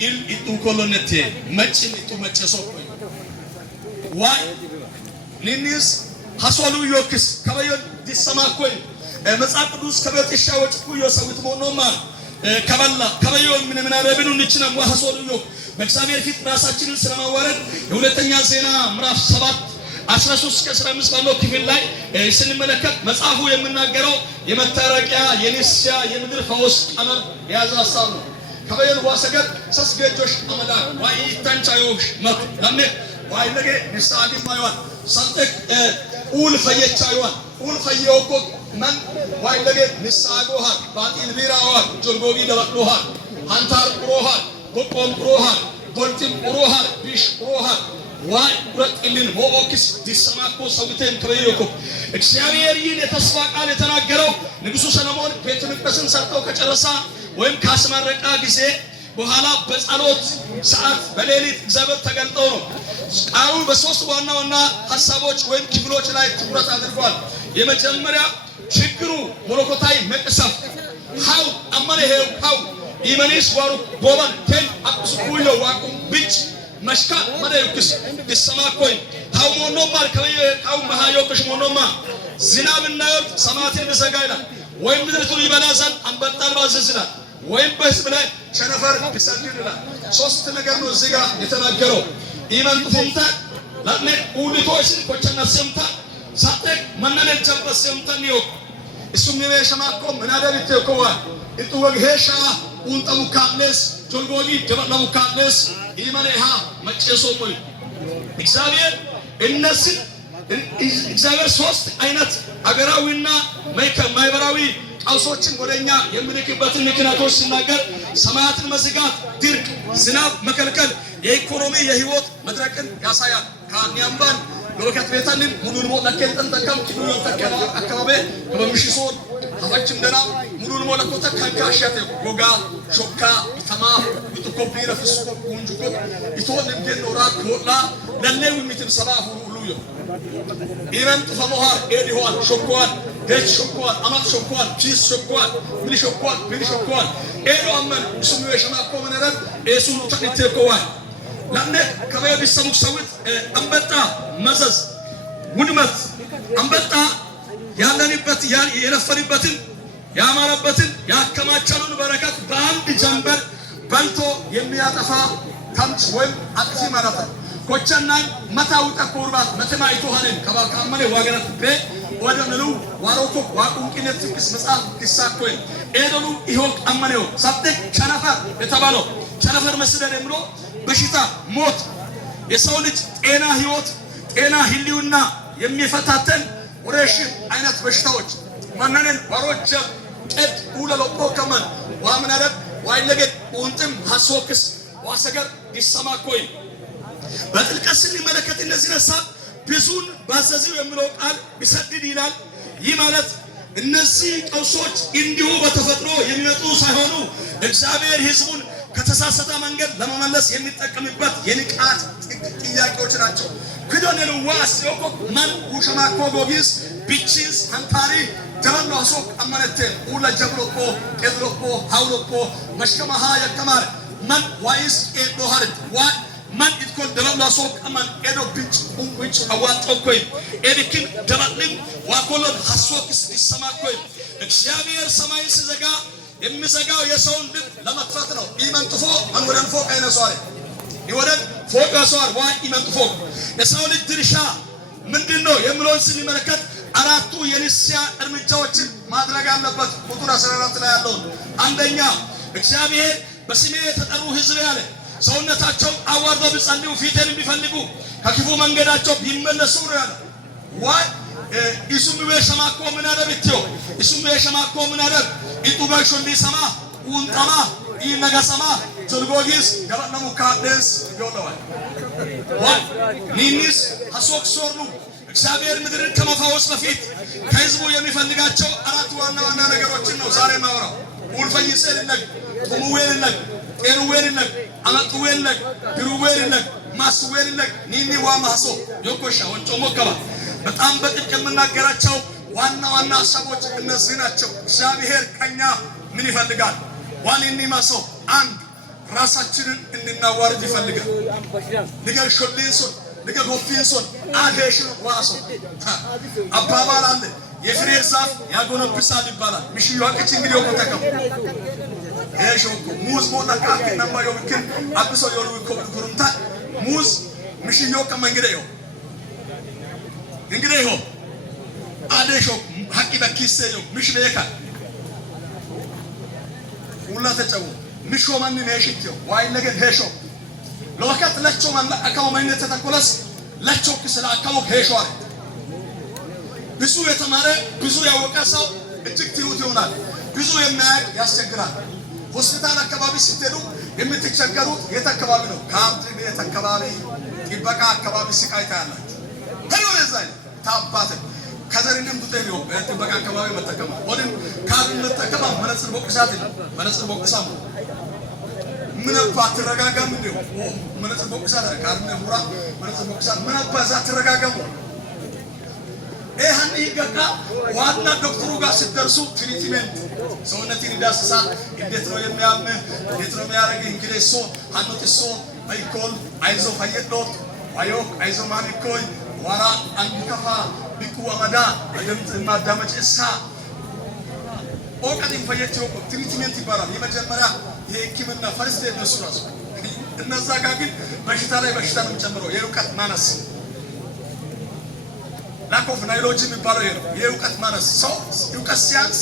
il itu kolonete machin itu macheso why ninis haswalu yokis kabayon disamakoy መጽሐፍ ቅዱስ ከቤት ሻዎች ኩዮ ሰውት ሞኖማ ከበላ ከበዮን ምን አረብኑ ንችና ወሐሶልዮ በእግዚአብሔር ፊት ራሳችንን ስለማዋረድ የሁለተኛ ዜና ምዕራፍ 7 13 15 ባለው ክፍል ላይ ስንመለከት መጽሐፉ የሚናገረው የመታረቂያ የንስያ የምድር ፈውስ ቀመር የያዘ ሐሳብ ነው። ከበዮን ዋሰገር ሰስገጆሽ አመዳ ዋይ ታንቻዮሽ መት ለምን ዋይ ለገ ንስአዲ ማይዋን ሰንጠቅ ኡል ፈየቻዮን ኡል ፈየውኮ من واي لغي نساغوها باطل بيراوها جلغوغي دبقوها هانتار قروها بقوم قروها بولتم قروها بيش قروها واي رقلن مووكس ديسماكو سوتين كبيوكو እግዚአብሔር ይህን የተስፋ ቃል የተናገረው ንጉሡ ሰለሞን ቤተ መቅደስን ሰርተው ከጨረሰ ወይም ካስመረቀ ጊዜ በኋላ በጸሎት ሰዓት በሌሊት እግዚአብሔር ተገልጦ ነው። ቃሉ በሶስት ዋና ዋና ሐሳቦች ወይም ክፍሎች ላይ ትኩረት አድርጓል። የመጀመሪያ ችግሩ ሞሎኮታይ መቅሰፍ how amane how imanis waru boban ten akuskuyo waku bich mashka made yukis disamakoy how monomar kaye how mahayokሽ ሞኖማ ዝናብና ወርት ሰማያትን በዘጋይላ ወይም ምድርቱን ይበላዛል አንበጣን ባዘዝላል ወይም በህዝብ ላይ ቸነፈር ይሰድድላል። ሶስት ነገር ነው እዚህ ጋር የተናገረው ኢማን ፉንታ ለኔ ኡሊቶሽ ኮቸና ሰምታ ሳጠቅ መነነ ጀበስ ሰምታኒዮ እሱም የሸማቆ ምናደርት ተቆዋ እጡ ወግሄሻ ኡንጠሙ ካለስ ጆልጎጊ ደበላሙ ካለስ ኢማኔሃ መጨሶ ቆይ እግዚአብሔር እነዚህ እግዚአብሔር ሶስት አይነት አገራዊና ማይበራዊ ቀውሶችን ወደኛ የሚልክበትን ምክንያቶች ሲናገር ሰማያትን መዝጋት፣ ድርቅ፣ ዝናብ መከልከል፣ የኢኮኖሚ የህይወት መድረቅን ያሳያል። ካንያምባን ለወከት ቤታንን ሙሉን ሞላከን ተንተከም ኪሉን ተከላ አካባቢ በመሽሶን አባችም ደና ሙሉን ሞላኮተ ካንካሻተ ጎጋ ሾካ ይተማ ይተኮብሪ ረፍስ ወንጁኮ ይቶን እንደኖራ ኮላ ለኔው ሚትም ሰባሁ ሁሉ ኢረን ተፈሞሃር ኤዲሆን ሾኳን ደች ሾኳን አማት ሾኳን ቺስ ሾኳን ምን ሾኳን ኤዶ አመን ስሙ የሸማቆ መነረት ኤሱን ተጥተቆዋል ለምን ከበየ ቢሰሙ ሰውት አንበጣ መዘዝ ውድመት አንበጣ ያለንበት የረፈንበትን ያማረበትን ያከማቸሉን በረከት በአንድ ጀንበር በልቶ የሚያጠፋ ታምጭ ወይም አጥፊ ማለት ነው። ኮቸናን መታውጣ ኮርባት መተማይቶ ሀነን ከባካመለ ዋገራት በ ወደነሉ ዋሮኮ ዋቁንቂነት ትክስ መጻፍ ይሳኮይ ኤዶሉ ይሆን አመነው ሳጥቅ ቸነፈር የተባለው ቸነፈር መስደር ብሎ በሽታ ሞት የሰው ልጅ ጤና ህይወት ጤና ህሊውና የሚፈታተን ወረሽን አይነት በሽታዎች ማንነን ወሮች ቀድ ኡለሎቆ ከመን ዋምናረብ ዋይለገት ኡንጥም ሐሶክስ ዋሰገር ይሰማኮይ በጥልቀት ስንመለከት እነዚህ ሐሳብ ብዙን ባዘዘው የሚለው ቃል ቢሰድድ ይላል። ይህ ማለት እነዚህ ቀውሶች እንዲሁ በተፈጥሮ የሚመጡ ሳይሆኑ እግዚአብሔር ህዝቡን ከተሳሳተ መንገድ ለመመለስ የሚጠቀምበት የንቃት ጥያቄዎች ናቸው። ክዶነሉ ዋስ yoko man ushamaako gogis bichis hankari jabanno asok amanete ula jabroko kedroko hawloko mashkamaha yakamar man wais edo harit wa man itkol jabanno asok aman edo bich which awatokoi edikin jabannim wakolon hasokis disamakoy እግዚአብሔር ሰማይን ሲዘጋ የሚዘጋው የሰውን ልብ ለመጥፋት ነው። ኢማን ጥፎ አንወደን ፎቅ አይነሷል ይወደን ፎቅ ያሷል ዋይ ኢማን ጥፎ የሰው ልጅ ድርሻ ምንድነው የሚለውን ስንመለከት አራቱ የንስያ እርምጃዎችን ማድረግ አለበት። ቁጥር 14 ላይ ያለው አንደኛ እግዚአብሔር በስሜ የተጠሩ ህዝብ ያለ ሰውነታቸው አዋርደው ቢጸልዩ ፊቴን ቢፈልጉ ከክፉ መንገዳቸው ቢመለሱ ነው ያለው ዋይ ኢሱም በሸማቆ ምን አደረግትዮ ኢሱም በሸማቆ ምን አደረግ ኢጡባሹ ሊሰማ ኡንጣማ ይነጋሰማ ጆልጎጊስ ገባነሙ ካደስ ይወጣዋል ዋይ ኒኒስ ሐሶክ ሶርኑ እግዚአብሔር ምድርን ከመፋወስ በፊት ከህዝቡ የሚፈልጋቸው አራት ዋና ዋና ነገሮችን ነው ዛሬ ማወራው ኡልፈይሰልነግ ቱሙዌልነግ ኤሩዌልነግ አመጡዌልነግ ድሩዌልነግ ማስዌልነግ ኒኒ ዋማሶ yokoሻ ወንጮ ሞከባ በጣም በጥልቅ የምናገራቸው ዋና ዋና ሐሳቦች እነዚህ ናቸው። እግዚአብሔር ከኛ ምን ይፈልጋል? ዋሊኒ ማሶ አንድ ራሳችንን እንድናዋርድ ይፈልጋል። ንገር ሾሌንሶን ንገር ሆፊንሶን አዴሽ ዋሶ አባባል አለ የፍሬ ዛፍ ያጎነብሳል ይባላል። ምሽዩ አቀች እንግዲህ ወጣከም እሾኩ ሙዝ ሞታ ካክ ነምባ ይወክል አብሶ ይወሩ ይኮብሩምታ ሙዝ ምሽዩ ከመንገደ ይው እንግዲህ ይው አዴሾ ሐቂ በኪሴ ይው ምሽ በየካ ሁላ ተጨው ምሾ ማን ነሽትዮ ዋይ ነገር ሄሾ ለወከት ለቾ ማን አካው ማይነት ተተኮለስ ለቾ ከስለ አካው ሄሾ አረ ብዙ የተማረ ብዙ ያወቀ ሰው እጅግ ትሁት ይሆናል። ብዙ የሚያውቅ ያስቸግራል። ሆስፒታል አካባቢ ስትሄዱ የምትቸገሩት የት አካባቢ ነው? ካምፕ ቤት አካባቢ፣ ጥበቃ አካባቢ ስቃይ ታያላችሁ። ሄዶ ለዛይ ታባተ ከዘርንም ዱቴሪዮ ጥበቃ አካባቢ መተከማ ወድን ካልን መተከማ መነጽር ቦቅሳት ነው። መነጽር ቦቅሳም ምን አባ ተረጋጋም እንደው መነጽር ቦቅሳት ካልን ሁራ መነጽር ቦቅሳት ምን አባ ዛ ተረጋጋሙ ይሄን ይገካ ዋና ዶክተሩ ጋር ሲደርሱ ትሪትመንት ሰውነትን ይዳስሳል። እንዴት ነው የሚያምህ? እንዴት ነው የሚያረግ? እንግሊሶ አንተሶ አይኮል አይዞ ፈየዶት ዋዮክ አይዞ ማሚኮይ ዋራ አንከፋ ቢኩ ወመዳ አይደምት ማዳመጭሳ ኦቀዲን ፈየቸው ትሪትመንት ይባላል። የመጀመሪያ የህክምና ፈርስት ኤድ ነው ራሱ። እነዛ ጋር ግን በሽታ ላይ በሽታ ነው የሚጨምረው። የሩቀት ማነስ ላኮፍ ናይሎጂ የሚባለው ይሄ ነው። የእውቀት ማነስ ሰው እውቀት ሲያንስ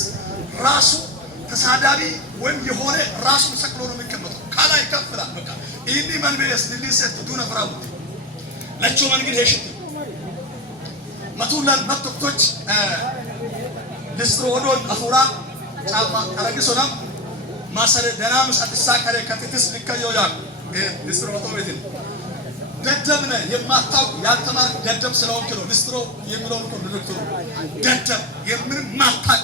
ራሱ ተሳዳቢ ወይም የሆነ ራሱ ሰቅሎ ነው የሚቀመጠው። ካላ ይከፍላል። በቃ ኢኒ መንበስ ሊሊሰት ዱነ ፍራሙ ለቾ መንግድ ሄሽት መቱላን መጥቶች ለስትሮዶን አፉራ ጫማ አረግሶናም ማሰረ ደናምስ አትሳከረ ከትትስ ልከዮ ያ ለስትሮዶ ቤትን ደደብነ የማታው ያልተማር ደደብ ስለሆንክ ነው። ልስትሮ የሚለውን እኮ ዶክተሩ ደደብ የምን ማታቅ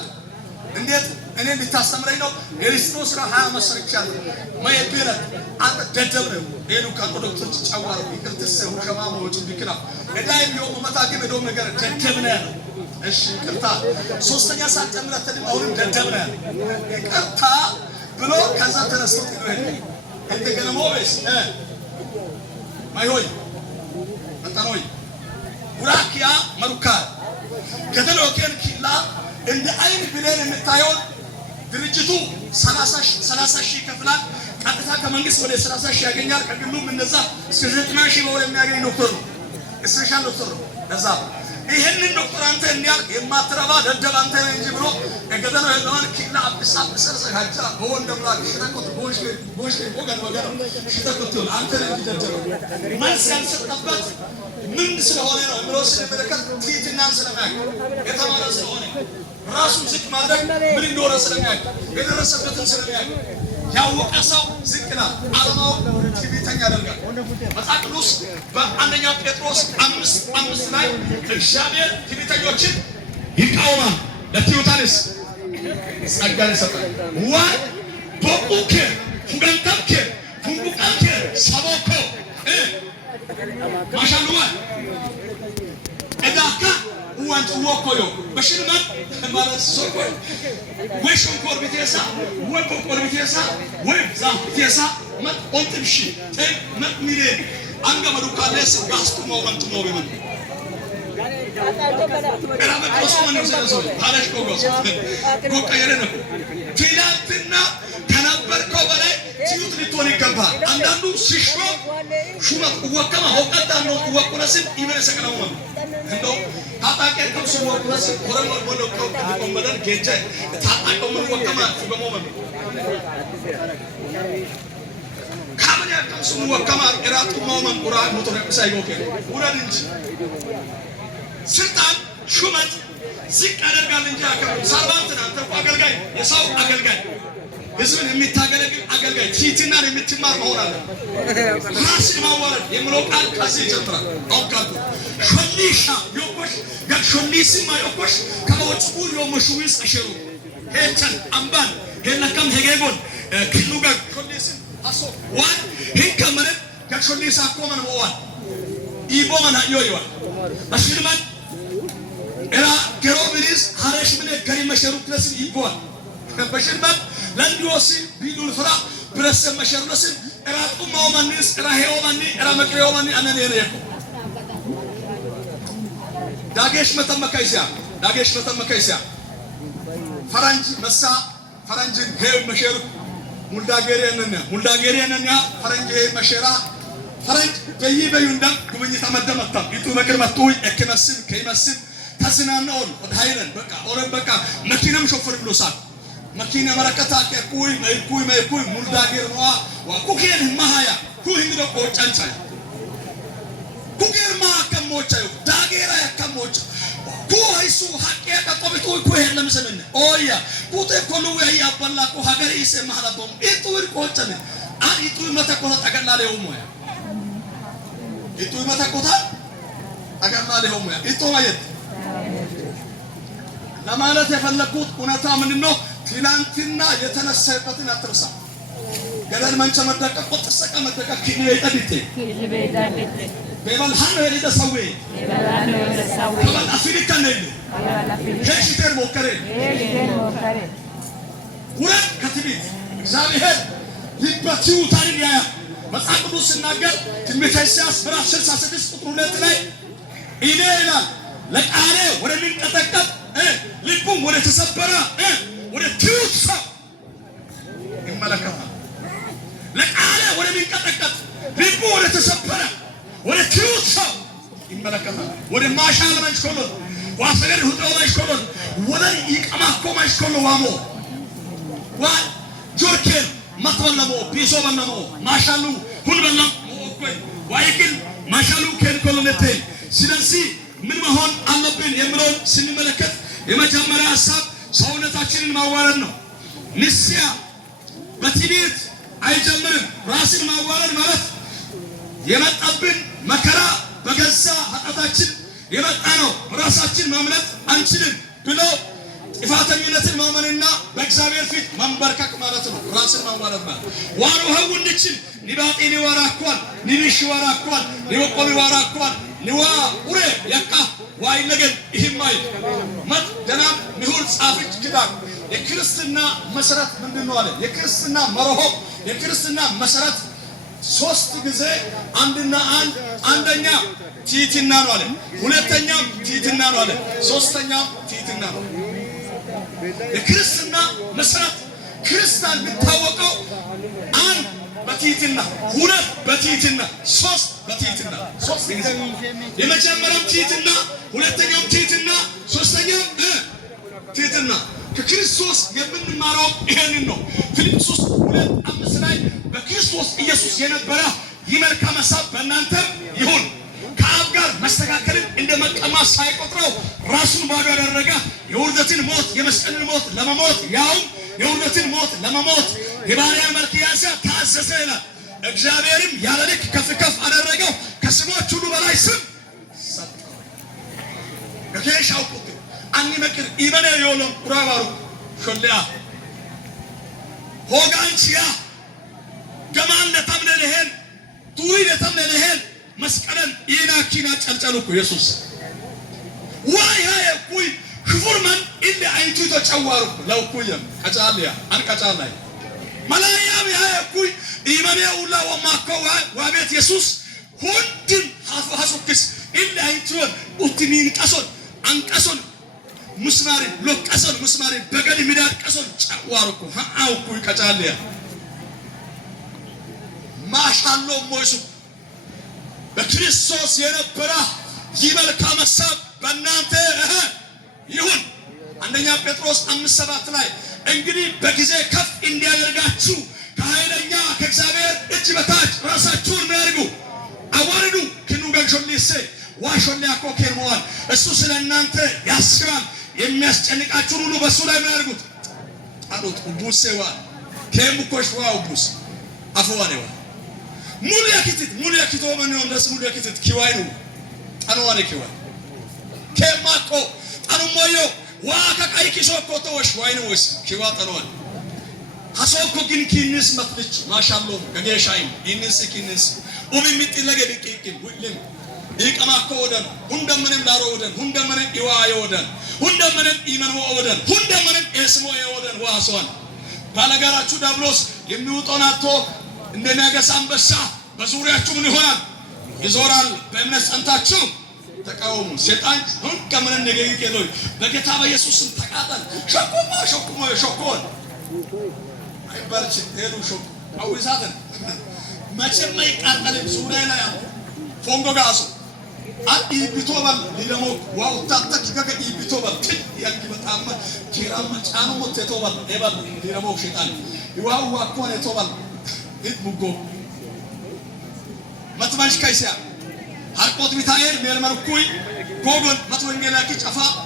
እንዴት እኔ ልታስተምረኝ ነው? የልስትሮ ስራ 20 መስርቻለሁ ማየብረ አንተ ደደብ ነው። ሄዱ ካንተ ዶክተር ጫዋሩ ይቅርትስ ከማሙ ወጭ ቢክራ እዳይ ነው መታገም ሄዶ ነገር ደደብ ነው ያለው። እሺ ይቅርታ ሶስተኛ ሰዓት ጨምረህ ተደም አሁን ደደብ ነው ያለው። ይቅርታ ብሎ ከዛ ተነስቶ ነው ሄደ እንደገና ሞቤስ ማይሆይ አንተኖይ ውራኪያ መሩካ ከተሎከን ኪላ እንደ አይን ብለን የምታየው ድርጅቱ 30 ሺህ ይከፍላል። ቀጥታ ከመንግስት ወደ 30 ሺህ ያገኛል። ከግሉም እንደዛ እስከ 90 ሺህ ወደ የሚያገኝ ዶክተር ነው። ስፔሻል ዶክተር ነው። ለዛ ይሄንን ዶክተር አንተ እንዲያል የማትረባ ደደብ አንተ ነህ እንጂ ብሎ ከገደለው ያለውን ኪላ አብሳ በሰርሰ ሀጃ በወንደም ላይ ሽታቆት ቦሽ ወገን ሽታቆት አንተ ነህ እንጂ ደደብ ማንስ ያልሰጠበት ምን ስለሆነ ነው ብሎ ስለመለከት ትይትናን ስለማያውቅ የተማረ ስለሆነ ራሱን ዝቅ ማድረግ ምን እንደሆነ ስለማያውቅ የደረሰበትን ስለማያውቅ ያወቀ ሰው ዝቅ ይላል። ዓለማው ትዕቢተኛ ያደርጋል። መጽሐፍ ቅዱስ በአንደኛ ጴጥሮስ 5:5 ላይ እግዚአብሔር ትዕቢተኞችን ይቃወማል፣ ለትሑታንስ ጸጋን ይሰጣል። ዋይ ቦቁከ ፉገንተከ ፉንቡቀከ ሰቦኮ ማሻሉማ እዳካ ዋንት ወኮዮ በሽልማት ማለት ሶኮ ወይ ሾንኮር ቢቴሳ ወይ ቦቆር ቢቴሳ ወይ ዛፍ ቢቴሳ መጥ ኦንትምሺ ተ መጥ ሚሌ አንገመዱ ካለስ ጋስቱ ሞመንት ሞመንት ከራመ ኮሶመን ነው ታላሽ ኮጎስ ኮቀየረ ነው ትላንትና ከነበርከው በላይ ሲዩት ሊቶን ይገባል። አንዳንዱ ሲሾ ሹመት ወከማ ወቀዳ ነው ወቁነስን ይመሰከናው ነው እንደው ታጣቂ ከብሱ ወቁነስ ኮረሞ ወሎ ከቆመደን ጌጀ ታጣቂ ምን ወከማ በሞመን ካምን ከብሱ ወከማ እራቱ ሞመን ቁራ ሞተር ሳይጎከ ውረድ እንጂ ስልጣን ሹመት ዝቅ ያደርጋል እንጂ አከብሩ ሳባንትና አንተ አገልጋይ የሰው አገልጋይ ህዝብን የሚታገለግል አገልጋይ ትህትናን የምትማር መሆን አለ። ራስን ማዋረድ የሚለው ቃል ከዚህ ይጀምራል። አውቃሉ ሾሊሻ ዮኮሽ ጋሾሊስማ ዮኮሽ ከወጭቡ ዮመሹዊስ አሸሩ ሄቸን አምባን ሄለከም ሄጌጎን ክሉጋ ሾሊስን አሶ ዋን ሄከመነ ጋሾሊሳ ኮመን ወዋን ኢቦመን አዮይዋ አሽልማን ኤራ ገሮብሪስ ሀረሽ ምን ገሪ መሸሩ ክለስን ይቦል በሽልማን ለንዲዮስ ቢዱል ፍራ ብረሰ መሸርለስን እራጡ ማውማንስ ራሄው ማኒ ራመቅሬው ማኒ አነኔ ነየኮ ዳጌሽ መተመካይሲያ ፈረንጅ መሳ ፈረንጅ ሄ መሸር ሙልዳጌሪያንና ፈረንጅ ሄ መሸራ ፈረንጅ በይበዩንዳም ጉብኝ ተመደመጣም ይጡ መክር መጥቶይ እከመስም ከይመስም ተስናናውን ወዳይረን በቃ ኦረን በቃ መኪናም ሾፈር ብሎሳል መኪና መረከታ ከኩይ መይኩይ ሙልዳጌር ነው ወኩኬን ማሃያ ኩይ እንደ ቆጫንቻ ኩኬር ማከሞቻ ዳጌራ ያከሞቻ ኩይሱ ሐቄ ከቆብቱ ኩይ ለምሰምን ኦያ ኩቴ ኮሉ ያያበላ ኩ ሀገር ይሰ ማህላቦም ኢጡር ቆጨነ አሪጡ መተቆታ ተገላለ ሆሞያ ኢጡ መተቆታ ተገላለ ሆሞያ ኢጡ ማየት ለማለት የፈለኩት እውነታ ምንድነው? ትናንትና የተነሳይበትን አትርሳ። ገደል መንቸ መደቀ ቆጥሰቀ መደቀ ኪኒ ይጠድቴ በባልሃን ወደ ሰውዬ በባል አፍሪካ ነው ሄሽተር ሞከረ ወራን ከትቢት እግዚአብሔር ይበቲው ታሪክ ያ መጽሐፍ ቅዱስ ሲናገር ትንቢተ ኢሳይያስ ምዕራፍ 66 ቁጥር 2 ላይ ኢኔ ይላል ለቃሌ ወደ ሚንቀጠቀጥ ልቡም ወደ ተሰበረ ወደ ትውሳ ይመለከታል። ለቃሌ ወደ ሚንቀጠቀጥ ልቡ ወደ ተሰበረ ወደ ትውሳ ይመለከታል። ወደ ማሻል ማሽኮሎ ዋሰገር ሁዶ ማሽኮሎ ወደ ይቀማኮ ማሽኮሎ ዋሞ ዋ ጆርኬን ማጥወለሞ ቢሶበነሞ ማሻሉ ሁንበለም ኦኮይ ዋይክል ማሻሉ ከንኮሎነቴ ስለዚህ ምን መሆን አለብን የሚለውን ስንመለከት የመጀመሪያ ሐሳብ ሰውነታችንን ማዋረድ ነው። ንስያ በትዕቢት አይጀምርም። ራስን ማዋረድ ማለት የመጣብን መከራ በገዛ ኃጢአታችን የመጣ ነው፣ ራሳችን ማምለጥ አንችልም ብሎ ጥፋተኝነትን ማመንና በእግዚአብሔር ፊት መንበርከክ ማለት ነው። ራስን ማዋረድ ማለት ዋሮ ሀውንችን ሊባጤኒ ዋራኳል ሊብሽ ዋራኳል ሊወቆሚ ዋራኳል ሊዋ ኡሬ ያቃ ዋይ ነገር ይህማይ መት ደናም ሚሁን ጻፍች ክዳን የክርስትና መሰረት ምንድነው አለ። የክርስትና መርሆ የክርስትና መሰረት ሶስት ጊዜ አንደኛ ትሕትና ነው አለ። ሁለተኛም ትሕትና ነው አለ። ሶስተኛም ትሕትና ነው። የክርስትና መሰረት ክርስቲያን የሚታወቀው አንድ በትሕትና፣ ሁለት በትሕትና፣ ሶስት በትሕትና። ሶስት ጊዜ የመጀመሪያው ትሕትና፣ ሁለተኛው ትሕትና፣ ሶስተኛው ትሕትና። ከክርስቶስ የምንማረው ይሄንን ነው። ፊልጵስዩስ 2:5 ላይ በክርስቶስ ኢየሱስ የነበረ ይህ መልካም ሐሳብ በእናንተም ይሁን፣ ከአብ ጋር መስተካከልን እንደ መቀማት ሳይቆጥረው ራሱን ባዶ ያደረገ የውርደትን ሞት የመስቀልን ሞት ለመሞት ያውም የውርደትን ሞት ለመሞት የባሪያን መልክ ያዘ፣ ታዘዘ ይላል። እግዚአብሔርም ያለ ልክ ከፍ ከፍ አደረገው፣ ከስሞች ሁሉ በላይ ስም ሰጠው። ከከሻው ቁጥ አኒ መክር ኢበነ የሎም ቁራባሩ ሾልያ ሆጋንቺያ ገማን ለተምነ ለሄን ቱሪ ለተምነ ለሄን መስቀለን ኢናኪና ጨልጨሉኩ ኢየሱስ ዋይ ሃይ ኩይ ክፉርማን ኢለ አይቱ ተጨዋሩ ለውኩየም ቀጫልያ አንቀጫላይ መላያም ሃይ ኩይ ኢበነ ውላ ወማከው ዋቤት ኢየሱስ ሁንድም ሐሱክስ ኢለ አይቱ ኡትሚን ቀሶን አንቀሶን ሙስማሪ ሎቀሶን ሙስማሪ በገድ ሚዳድ ቀሶን ጨዋሩኩ ሃአውኩ ቀጫልያ ማሻሎ ሞይሱ በክርስቶስ የነበረ ይህ መልካም ሐሳብ በእናንተ ይሁን። አንደኛ ጴጥሮስ 5:7 ላይ እንግዲህ በጊዜ ከፍ እንዲያደርጋችሁ ከኃይለኛ ከእግዚአብሔር እጅ በታች ራሳችሁን ያድርጉ፣ አዋርዱ ክኑ ገንሾሊሴ ዋሾሊያኮ ከርመዋል። እሱ ስለ እናንተ ያስባል። የሚያስጨንቃችሁን ሁሉ በእሱ ላይ ያድርጉት። አሉት ቡሴዋ ከሙኮሽዋ ቡስ አፈዋኔዋ ሙሉ ያኪቶ ማን ነው እንደስ ሙሉ ያኪት ኪዋይ ነው አኖዋኔ ኪዋይ ከማቆ አኑሞዮ ዋካ ቃይኪሶ ኮቶሽ ዋይ ነው ወስ ኪዋ ጠኖዋን ሐሶኮ ግን ኪንስ መጥልች ማሻአሎ ገገሻይ ኢንስ ኪንስ ኡሚሚት ለገድቂቂን ሁሉም ይቀማኮ ወደን ሁንደምንም ላሮ ወደን ሁንደምንም ይዋይ ወደን ሁንደምንም ኢመን ወደን ሁንደምንም ኤስሞ ወደን ዋሶን ባለጋራችሁ ዳብሎስ የሚውጦናቶ እንደ ነገሥ አንበሳ በዙሪያችሁ ምን ይሆናል? ይዞራል። በእምነት ጸንታችሁ ተቃወሙ። ሰይጣን ሁን ከምን ነገይ ከሎይ በጌታ በኢየሱስ ስም ተቃጠል። ሸኮማ አይባልሽ ሄዱ ሾክ አውዛተን መቼም አይቃጠልም። ዙሪያ ላይ ፎንጎ ጋሱ አዲ ቢቶባል ሊደሞ ዋውታታ ከገ ቢቶባል ያንቂ በጣም ኪራማ ጫኑ ሞተቶባል ኤባል ሊደሞ ሸይጣን ይዋው አኮነ ቶባል ሙጎ መትማሽ ካይሲያ harqoot bitaayeen meelman kuy gogon matwengelaki chafa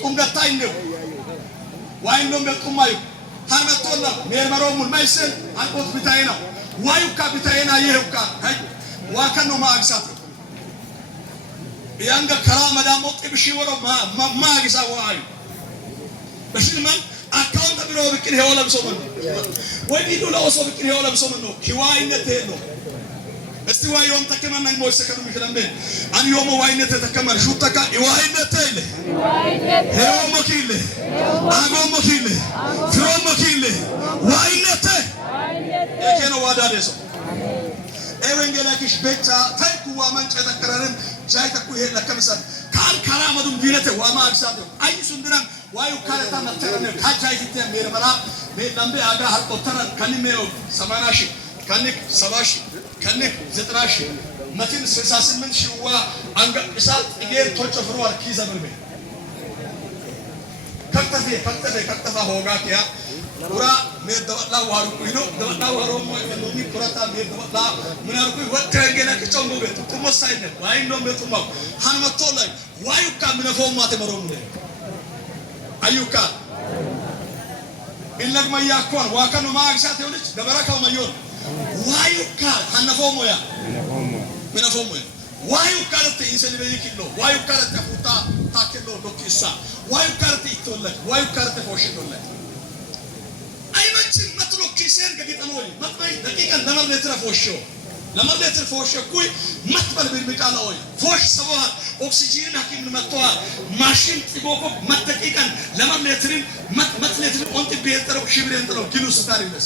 tumgatta indew waayindom betumayu harmatolla meelmaromul maysen harqoot bitaayena waayuka bitaayena yehuka hay wakano maagsat yanga karama damot ibshi woro maagisa waayu bashilman account biro bikri heolam soman wadi dula oso bikri heolam soman no kiwaayinete no استوى يوم تكمل نعم ويسكت من كلام بين أن يوم واينة تكمل شو تكا واينة تيله يوم مكيله أقوم مكيله فيوم مكيله واينة تي كأنه وادا ديسو إيوانجيلا كيش بيتا تيكوا من جاي تكررن جاي تكويه لكمسان كار كلام أدم دينته وما أجساده أي سندرم وايو كارتا نترنه كاجاي تيجي مير مرا مير لامبي أجا هالقطران كني ميو سماناشي كنيك سباشي كنك زتراش متين سلساسن من شوا أنغ إسات غير توجه فروار كيزا بربي كتفه هوغا كيا ورا مير دوتلا وارو كينو دوتلا وارو مي كوراتا مير دوتلا منارو كي وترجنا كيچونغو بيت تومو سايد واي نو بيتوما هانمتولا وايوكا من فوم ماتي مروم ايوكا إنك ما يكون واكنو ما أكسات يولج دبركا ومايون وايوكا هنفومويا منفومويا وايوكا تينسل بيكيلو وايوكا تفوتا تاكيلو لوكيسا وايوكا تيتولك وايوكا تفوشيتولك أي ماتشين ماتلو كيسين كجيتانولي ماتماي دقيقة نمر لتر فوشيو نمر لتر فوشيو كوي ماتبل بالمكان أوي فوش سوار أكسجين حكيم نمتوها ماشين تبوكو مات دقيقة نمر لترين مات لترين أنت بيترو شبرين ترو كيلو ستاري بس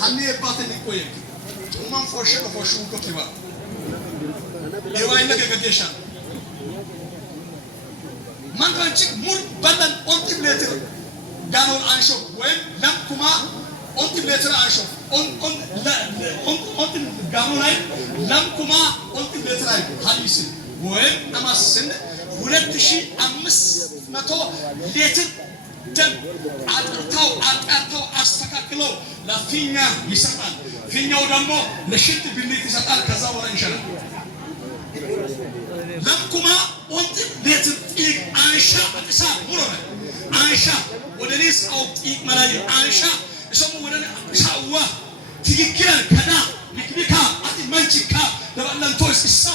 هني باتني كويه ومن فوشة فوشون كتيبا يواين لك كجيشان من رانشك مول بدن أنتي بلتر قانون أنشوف وين لم كما أنتي بلتر أنشوف أنتي قانون أي لم كما أنتي بلتر أي هاليسن وين أما سن ولدتشي أمس متو لتر دم أترتاو أستكاكلو لا فينا يسمع فينا ودمو لشيت بالليل تسأل كذا ولا إن شاء الله لم كما أنت بيتك عائشة أتسال مرة عائشة ودنيس أو تيك ملاي عائشة اسمه ودني شاوة تيجي كذا نكبيكا أتي منشكا دبل لم تويس السا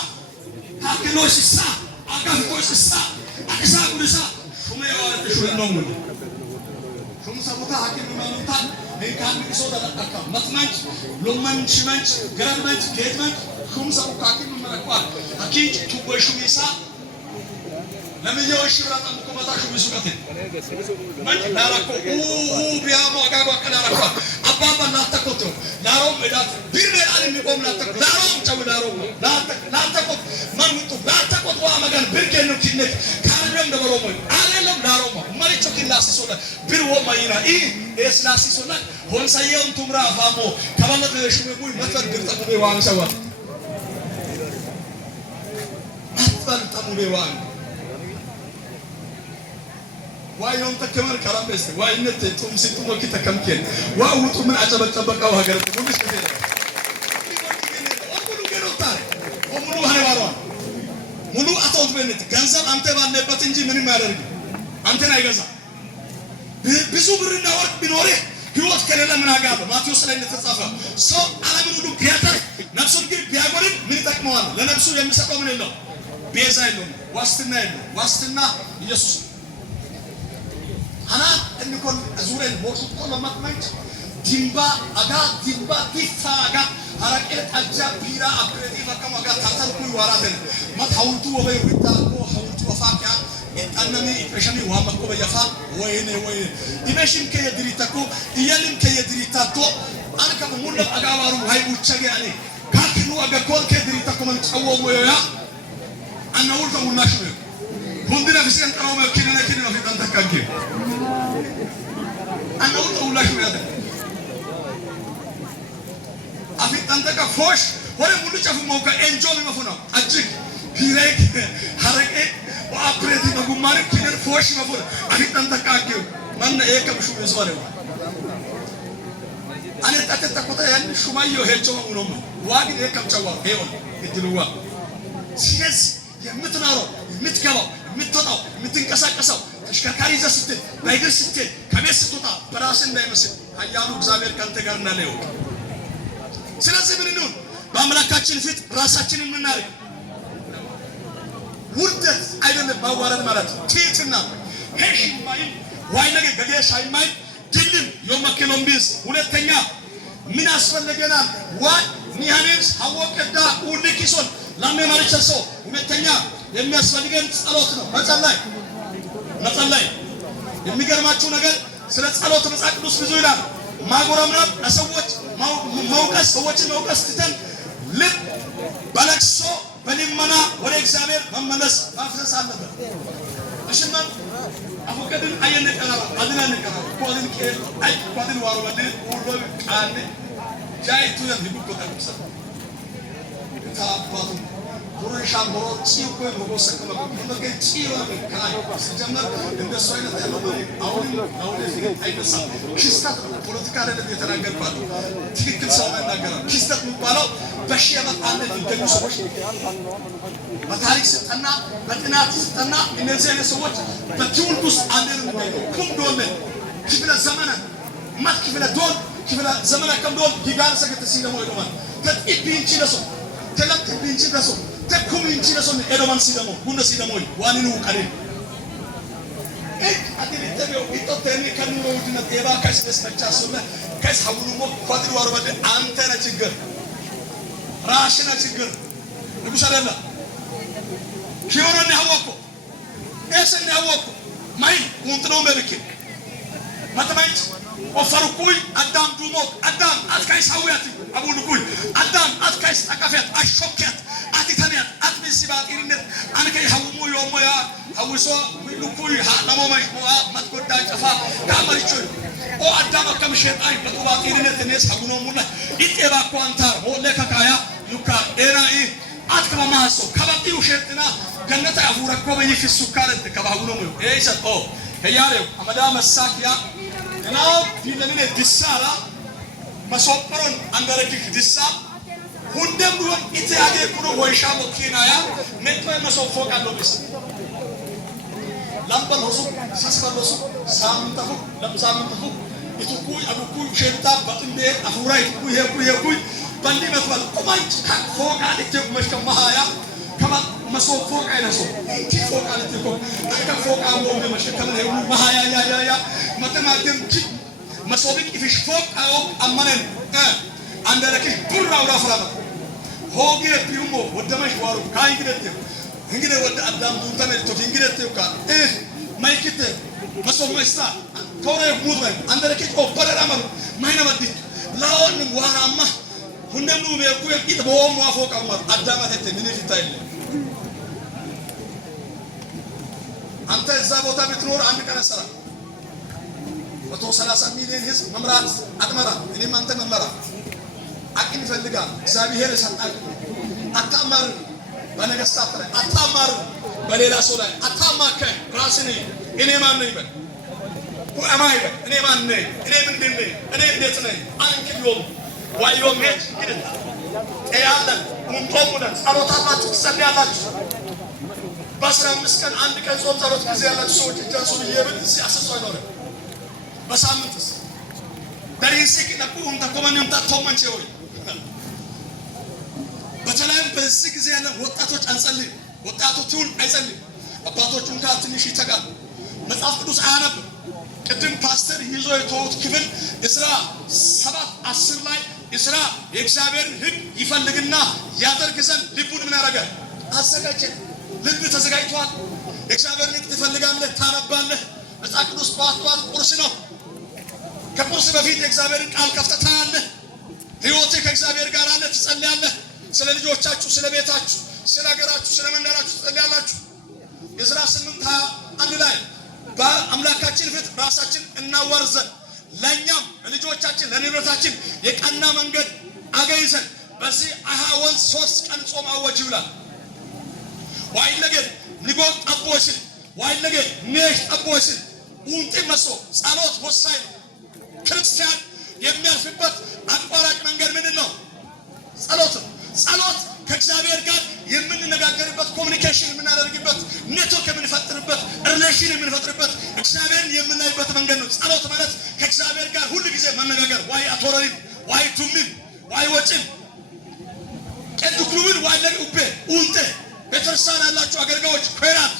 هاكلوس السا أقام تويس السا أكسا كلسا شو ما يقول شو النوم شو مسافتا حكيم مالوتان من كان بيسودا لكم متمنش لومن شمنش غرمنش كيتمنش شو مسافتا حكيم مالكوا حكيم تبغى شو يسا لما يجوا الشبرات أمكم أتاشوا بيسوكتين من ناركو بيامو أكاغو أكناركوا أبابا ناتكوتو ناروم إدات بيرمير على ميقوم ناتكوت ناروم تاو ناروم ناتكوت من متو ناتكوت وامغان بيركينو كينك كاريوم دبرومو عليلوم ناروم مالي تشوكين لاسي سودا بيرو ماينا إس لاسي سودا هون سايون تمرا فامو كمانا تشومي بوي متفر غيرتا بوي وان سوا متفر تموي وان واي يوم تكمل كلام بس واي نت توم ستوم كي تكمل واو توم من عجبك تبقى وهجر مش كده ومنو كده تار ومنو هنوارون منو أتوت بنت كنزل أنت بعد بتنجي مني ما أدري أنت نايجازا بيسوبرنا ورك بنوري هو كلام من هجابه ما توصل إنك تصافى سو على منو كياتر نفسه كي بيعبرين من تكمل لنفسه يمسكوا من الله بيزايلون واستنا يسوع أنا إني كون أزورين موسوق كون ما تمنش ديمبا أجا ديمبا كيسا أجا هرقت أجا بيرا أبردي فكم أجا تاتر كوي واراتن ما تحولتوا وبي ويتاكو حولتوا فاكيا أنني إبشامي وامكو بيفا وين إبشام كي يدريتاكو إيالم كي يدريتاتو أنا كمولة أجابارو هاي بوتشجع عليه كاكنو أجاكول كدري تكمن تقوى مويا أنا أقول كم ناشمه كندنا في سكان تراوم كنا في تنتك كذي أنا أقول ناشمه هذا أفي تنتك فوش ولا بقول شافوا موكا إنجوي ما فينا أجيك هيرك هرك وأبردي ما قوم مارك كنا فوش ما فينا أفي تنتك كذي من إيه كم شو بيسواره أنا تكتة يعني شو ما يهجم ونوم واجد إيه كم شوار هيون يدلوا سينس يمتنارو يمتكلو يمتناو يمتنكساكساو تشكاكاريزا ستة بايجر ستة كميس ستة براسن دايمسن هيانو بزاير كانت كارنا ليو سلاسة منون باملاكاتشين فيت راساتشين مناري وردت أيضا باوارن مالات تيتنا هش ماين واينك جديش هاي ماين جلين يوم كيلومبيس ولتنيا من أسفل لجنا ونيهانيس هوا كدا ولكيسون لامي ماريشسو ولتنيا يوم أسفل لجنا سالوتنا مثلاً የሚገርማችሁ ነገር ስለ ጸሎት መጽሐፍ ቅዱስ ብዙ ይላል ማጎረምረም ለሰዎች መውቀስ ሰዎችን መውቀስ ትተን ልብ በለቅሶ በልመና ወደ እግዚአብሔር መመለስ ማፍሰስ አለበት እሽማ አፈቀድን አየነቀራ አድናነቀራ ቆልን ከ አይ ቆልን ዋሩ ወደ ሁሉ ቃል ጃይቱ የሚቆጣ ተቀምሳ ታባቱ ቁርሻን ቦርጪ ቆይ ቦሰከ መከ ጪሮ ከላይ ሲጀመር እንደሱ አይነት ያለው አሁን አይነሳ ክስተት ፖለቲካ አይደለም የተናገርኩት ትክክል ሰው እናገራለሁ ክስተት የሚባለው በሺያመት አንድ እንደሚደርሱ ሰዎች በታሪክ ስጠና በጥናት ስጠና እነዚህ አይነት ሰዎች በትውልድ ውስጥ አንድ ነው ኩም ዶለ ክፍለ ዘመነ ማት ክፍለ ዶል ክፍለ ዘመነ ከም ዶል ዲጋር ሰገተ ሲደሞ ይደማል ተጥቢ እንችለሶ ተለምት ቢንችለሶ ተኩም እንችለሶ ኤዶማን ሲደሞ ሁነ ሲደሞ ዋንኑ ቀሪ አዲተው ኢቶቴኒ ከኑሮ ውድነት የባካሽ ደስታቻሱና ከሳውኑሞ ኳድሩ ወርበደ አንተና ችግር ራሽና ችግር ንጉስ አይደለ ኪዮሮን ያወቁ እሰን ያወቁ ማይ ወንጥሮ መብክ ማተማይት ወፈርኩይ አዳም ዱሞ አዳም አትካይ ሳውያት አቡልኩይ አዳም አትካይ ተቀፈት አሾከት አትተሚያት አትብሲባት ኢንነት አንከይ ሐውሙ ዮሞያ ሐውሶ ልኩይ ሃዳሞ ማሽሞአ ማትቆዳ ጨፋ ካመርቹ ኦ አዳም አከም ሸጣይ በቁባት ኢንነት ነስ ሐጉኖ ሙላ ኢጤባ ኳንታር ሞለከካያ ዩካ ኤራኢ አትከማ ማሶ ከበጢው ሸጥና ገነታ አፉረኮ በይፍሱ ካለት ከባሁኖ ሙሉ ኤሰጦ ከያሬው አመዳ መሳኪያ እናው ፊለሚኔ ዲሳራ መስወጥሮን አንደረክክ ዲሳ ሁንደም ዱን ኢቲያጌ ኩሮ ወይሻ ሞኪናያ ነጥመ መስወፎ ካሎብስ ላምበሎሱ ሲስፈሎሱ ሳምንተፉ ለምሳምንተፉ ኢቱኩይ አቡኩይ ሸንታ በጥንዴ አፉራይ ኩይ ባንዲ መስዋል ቁማንች ፎቃ ለተኩ መሽከማያ ከማ መስወፎ አይነሱ ፎቃ ለተኩ አከ ፎቃ ወንደ መሽከም ነው ማሃያ ያ መተማደም መስወብቅ ይፍሽ ፎቃው አማነን አንደረክሽ ቡራው ራፍራማ ሆጌ ቢውሞ ወደማሽ ዋሩ ካይግደት እንግዲህ ወደ አዳም ዱን ተመልቶ እንግዲህ ተውካ ማይክት መስወብ መስታ ቶሬ ሙድ ወይ አንደረክሽ ኦፐራማ ማይነመድ ላውን ዋራማ ሁንደም ነው በኩ ይጥ በወም ዋፎቃማ አዳማተተ ምን ይታይል አንተ እዛ ቦታ ብትኖር አንድ ቀን ሰራ 130 ሚሊዮን ህዝብ መምራት አጥመራ እኔም አንተ መመራ አቅም ይፈልጋል እግዚአብሔር ሰጣል አታማር በነገስታት ላይ አታማር በሌላ ሰው ላይ አታማከ ራስን እኔ ማን ነኝ በል ወአማይ እኔ ማን ነኝ እኔ ምንድን ነኝ እኔ እንዴት ነኝ አንክዮም ዋይዮም ሄድ ግድ ያለን ሙንቆሙን ጸሎታላችሁ ትጸልያላችሁ በ15 ቀን አንድ ቀን ጾም ጸሎት ጊዜ ያላችሁ ሰዎች እጃችሁን ይየብት ሲያሰሱ አይኖር በሳምንትስ ደሪንሲክ ተቁም ተቆመንም ተቆመን ቸውይ በተለይም በዚህ ጊዜ ያለ ወጣቶች አንጸልይ ወጣቶቹን አይጸልይ አባቶቹን ካትንሽ ይተጋል መጽሐፍ ቅዱስ አያነብ ቅድም ፓስተር ይዞ የተውት ክፍል እስራ 7:10 ላይ እስራ የእግዚአብሔር ሕግ ይፈልግና ያደርግ ዘንድ ልቡን ምን ያደርጋ አዘጋጀ ልብ ተዘጋጅቷል የእግዚአብሔር ሕግ ትፈልጋለህ ታነባለህ መጽሐፍ ቅዱስ ጧት ቁርስ ነው ከቁርስ በፊት የእግዚአብሔርን ቃል ከፍተህ ታያለህ ህይወትህ ከእግዚአብሔር ጋር አለ። ትጸልያለህ። ስለ ልጆቻችሁ፣ ስለ ቤታችሁ፣ ስለ ሀገራችሁ፣ ስለ መንደራችሁ ትጸልያላችሁ። የዕዝራ 8:21 ላይ በአምላካችን ፊት ራሳችን እናዋርዘን ለኛም ለልጆቻችን ለንብረታችን የቀና መንገድ አገይዘን በዚህ ወንዝ 3 ቀን ጾም አወጅ ይብላል። ዋይለገን ንጎት ጠቦሽን ዋይለገን ነሽ ጠቦሽን ኡንቲ መሶ ጸሎት ወሳኝ ነው። ክርስቲያን የሚያልፍበት አቋራጭ መንገድ ምንድን ነው? ጸሎት። ጸሎት ከእግዚአብሔር ጋር የምንነጋገርበት፣ ኮሙኒኬሽን የምናደርግበት፣ ኔትወርክ የምንፈጥርበት፣ ሪሌሽን የምንፈጥርበት፣ እግዚአብሔርን የምናይበት መንገድ ነው። ጸሎት ማለት ከእግዚአብሔር ጋር ሁሉ ጊዜ መነጋገር። ዋይ አቶረሪም ዋይ ቱሚን ዋይ ወጭን ቀድኩሩን ዋይ ለኡቤ ኡንቴ ቤተክርስቲያን ያላችሁ አገልጋዮች ኮይራት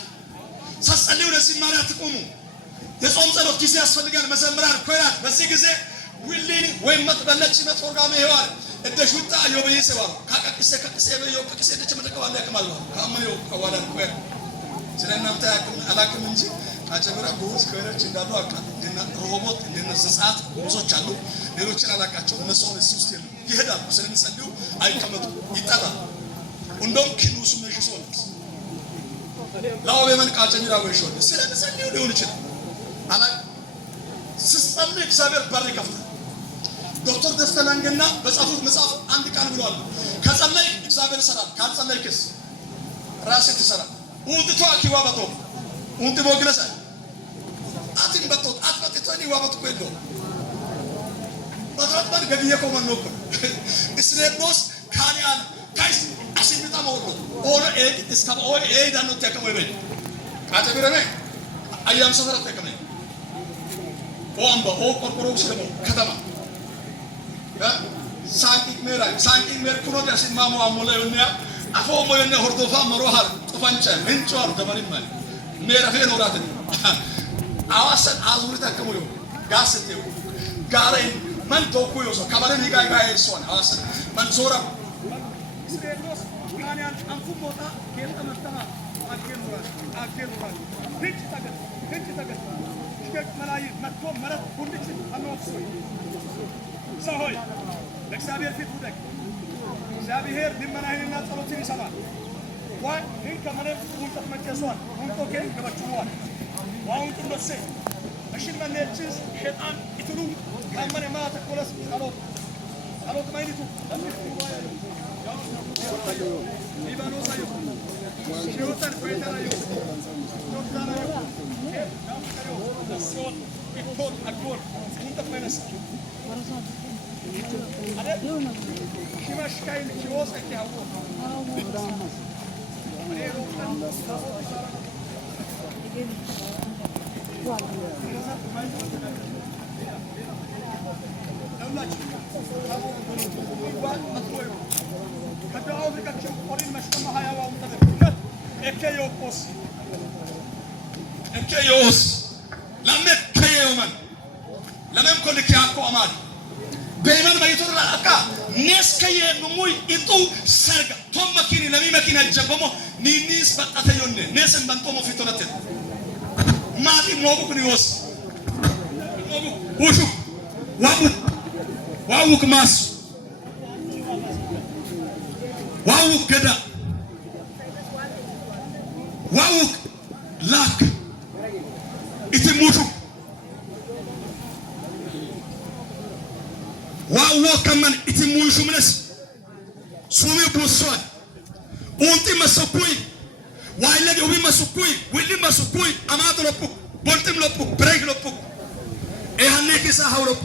ሳጸልዩ ለዚህ ማለት ትቆሙ። የጾም ጸሎት ጊዜ ያስፈልጋል። መዘምራን ኮይራት በዚህ ጊዜ ዊሊኒ ወይ መጥበለች መጥፎርጋሜ ይዋል እደሹታ ዮበየሰዋ ካቀቅሰ ከቅሰ በዮ ከቅሰ ደች መተቀባለ ያከማል ካመዩ ከዋዳን ኮይ ስለናንተ ያከም አላከም እንጂ አጨብራ ጎስ ኮይራች እንዳሉ አቃ እንደና ሮቦት እንደና ዘጻት ብዙዎች አሉ። ሌሎችን አላቃቸው እነሱ ውስጥ ይሄዳሉ። ስለሚጸልዩ አይቀመጡ ይጣላል። እንደውም ኪኑሱ መሽሶ ነው ላው በመንቃጨ ሚራው ይሾል ስለሚጸልዩ ሊሆን ይችላል። አላ ሲስተም እግዚአብሔር በር ይከፍታል። ዶክተር ደስተላንገና በጻፉት መጽሐፍ አንድ ቃል ብለዋል። ከጸለይ እግዚአብሔር ይሰራል፣ ካልጸለይክስ ራስህ ትሰራለህ። ኡንጥቷ ኪዋባቶ ኡንጥ ቦግለሰ አጥን በቶ አጥፈጥቶኒ ዋባቶ ኮይዶ በትራባን ገቢየ ኮመን ነው እስሬዶስ ካኒያን ካይስ አሲምታ ሞሮ ኦሮ ኤድ እስካብ ኦሮ ኤድ አንተ ከመ ይበል ካተብረነ አያም ሰፈራ ተከመ ወንባ ኦ ቆርቆሮስ ከመ ከተማ ሳንቂክ ሜራ ሳንቂክ ሜር ኩሮዳ ሲማሙ አሞላዩና አፎሞ የነ ሆርዶፋ መሮሃር ጥፋንቻ እንጫር ደበሪማል ሜራ ፈኖራት አዋሰን አዙሪታ ከመዩ ጋስቴው ጋራይ ማን ቶኩዮ ሶ ካባረን ይጋይ ሶን አዋሰን ማን ዞራ ስቴሎስ ካኒያን አንፉ ቦታ ከየተመጣ አኬኑራ ሂጭ ታገት ሽክ መላይ መጥቶ መረት ሁልጭ አኖክሶይ ሰሆይ ለእግዚአብሔር ፊት ውደቅ። እግዚአብሔር ልመናህንና ጸሎትን ይሰማል። ዋይ ህን ከመረብ ቁንጠት መጨሷል ቁንጦ ከን ከበችዋል ዋውን ጥንዶሴ እሽን መለችስ ሸጣን ይትሉ ካመነ ማተ ኮለስ ጸሎት ማይኒቱ ሊባኖስ አዩ ሽዮታን ኮይታራዩ ዶክተራዩ ዳምከሪዮ ለሶን ኢኮት አጎል ቁንጠት ማይነስ ሽማሽካይ ሽወስ አኪያው ኤኬዮስ ለምን ከየውመን ለምን ኮልክ ያቆ አማድ በይመን በይቶራ አቃ ነስከየ ንሙይ ኢጡ ሰርጋ ቶም መኪኒ ለሚ መኪና ጀበሞ ኒኒስ በጣተዮነ ነስን በንቶሞ ፊቶነት ማዲ ሞቡክ ኒዮስ ሞቡክ ውሹ ዋውክ ማስ ዋውክ ገዳ ዋውክ ላክ ኢትሙሹ ዋው ከመን ኢትሙሹ ምንስ ሱሚ ቡሷል ኡንቲ መስኩይ ዋይለግ ኡቢ መስኩይ ወሊ መስኩይ አማድሮፑ ቦልቲም ሎፑ ብሬክ ሎፑ ኤሃኔ ኪሳ ሀውሮፑ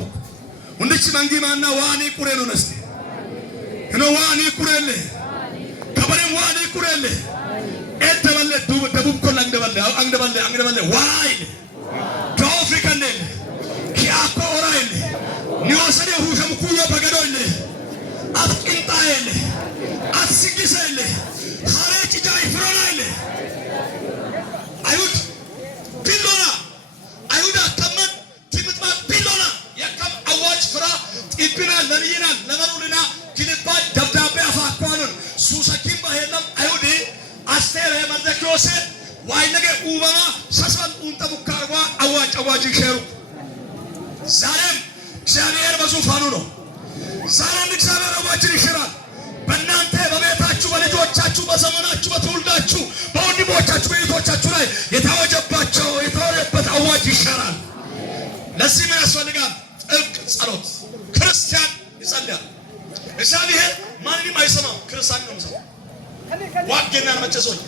ወንድች መንጊማና ዋኒ ቁሬ ነው ነስቲ እነ ዋኒ ቁሬለ ከበረም ዋኒ ቁሬለ ኤተበለ ደቡብ ኮላ አንገበለ ዋይ ዶፍሪከነ ኪያኮ ኦራይለ ኒወሰደ ሁሸም ኩዮ በገዶይለ አጥቂንጣይለ አስጊሰይለ ሐረጭ ጃይ ፍሮናይለ አይሁድ ቢሎና አይሁድ አከመን ትምጥማ ቢሎና ያከም አዋጅ ፍራ ኢብና ለኒና ለመሩልና ክልባ ደብዳቤ አፋኳኑን ሱሰኪም ባሄለም አይሁድ አስቴር የመዘክዮሴ ዋይነገ ኡባማ ሰሰን ኡንተሙካርባ አዋጅ ሸሩ ዛሬም እግዚአብሔር በዙፋኑ ነው። ዛሬም እግዚአብሔር አዋጅን ይሽራል። በእናንተ በቤታችሁ በልጆቻችሁ በዘመናችሁ በትውልዳችሁ በወንድሞቻችሁ በእህቶቻችሁ ላይ የታወጀበት አዋጅ ይሽራል። ለዚህ ምን ያስፈልጋል? ጥብቅ ጸሎት። ክርስቲያን ይጸልያል። እግዚአብሔር ማንንም አይሰማም። ክርስቲያን ነው የሚሰማው። ዋገናን መጨሶኝ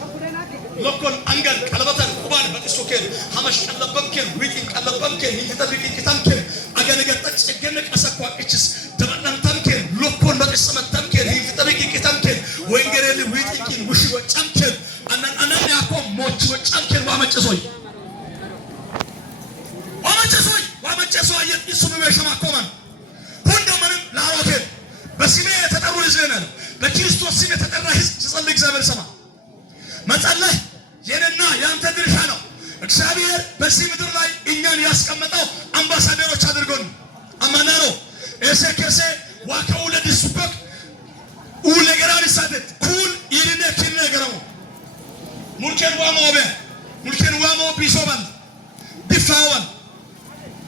ለኮን አንገል ቀለበተን ቁባን በጥሶከን ሐመሽ ቀለበምከን ዊቲን ቀለበምከን ይተጠብቅ ይተምከን አገነገጠች ገነቅ አሰቋቅችስ ተበላምታምከን ለኮን በጥሰመታምከን ይተጠብቅ ይተምከን ወንገረል ዊቲን ውሽ ወጫምከን አናና ያቆም ሞች ወጫምከን ዋመጨሶኝ የጥሱም በሸማቆማን ሁንደምንም ላሮከን በስሜ የተጠሩ ይዘናል። በክርስቶስ ስም የተጠራ ሕዝብ ሲጸልይ እግዚአብሔር ሰማ። መጸለይ የኔና ያንተ ድርሻ ነው። እግዚአብሔር በዚህ ምድር ላይ እኛን ያስቀመጠው አምባሳደሮች አድርጎን አማናሮ እሰከሰ ዋካው ለዲስበክ ኡለገራን ሳደት ኩል ይልነ ከነገረው ሙልከን ዋሞ ቢሶባል ዲፋዋል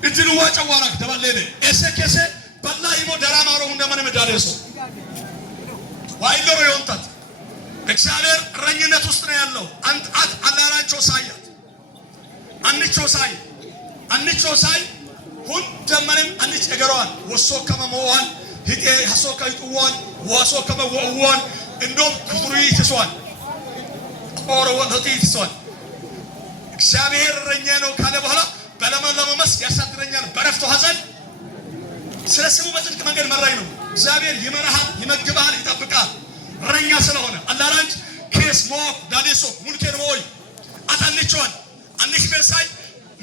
እድሉ ዋጫዋራክ ተባለለ እሰከሰ በላይሞ ደራማሮ እንደማነ መዳደሶ ዋይሎሮ ይወጣት እግዚአብሔር እረኝነት ውስጥ ነው ያለው። አንጣት አላራቾ ሳያት አንቾ ሳይ ሁን ደመንም አንች ነገሯን ወሶ ከመሞዋን ሂጤ ሐሶ ከይጡዋን ዋሶ ከመወዋን እንደም ኩሪ ተሷል ቆሮ ወጥቲ ተሷል። እግዚአብሔር እረኛ ነው ካለ በኋላ በለመለመ መስክ ያሳድረኛል በረፍቱ ሐዘን ስለ ስሙ በጽድቅ መንገድ መራኝ ነው። እግዚአብሔር ይመራሃል፣ ይመግባሃል፣ ይጠብቃል። እረኛ ስለሆነ አላራንጅ ኬስ ሞክ ዳዴሶ ሙልከር ሞይ አታንቾን አንሽ በሳይ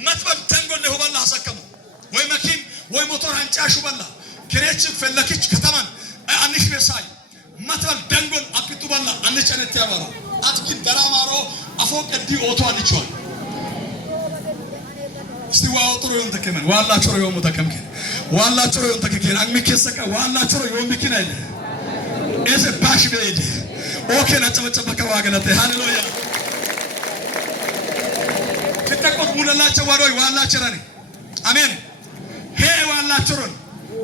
መጥበብ ተንጎል ለሆባላ አሰከሙ ወይ መኪን ወይ ሞተር አንጫሹ በላ ክሬች ፈለክች ከተማን አንሽ በሳይ መጥበብ ደንጎል አጥቱ በላ አንጨነት ያባራ አጥቂ ደራማሮ አፎቅ ዲ ኦቶ አንቾን እስቲዋው ጥሩ ይሁን ተከመን ዋላ ቾሮ ይሁን ተከምከን ዋላ ቾሮ ይሁን ተከከን አንሚከሰከ ዋላ ቾሮ ይሁን ሚኪን አይደ እዘ ባሽ በይድ ኦኬ ናጨበጨበ ከዋገለተ ሃሌሉያ ተተቆጥ ሙለላቸው ዋዶይ ዋላ ቸራኒ አሜን ሄ ዋላ ቾሮን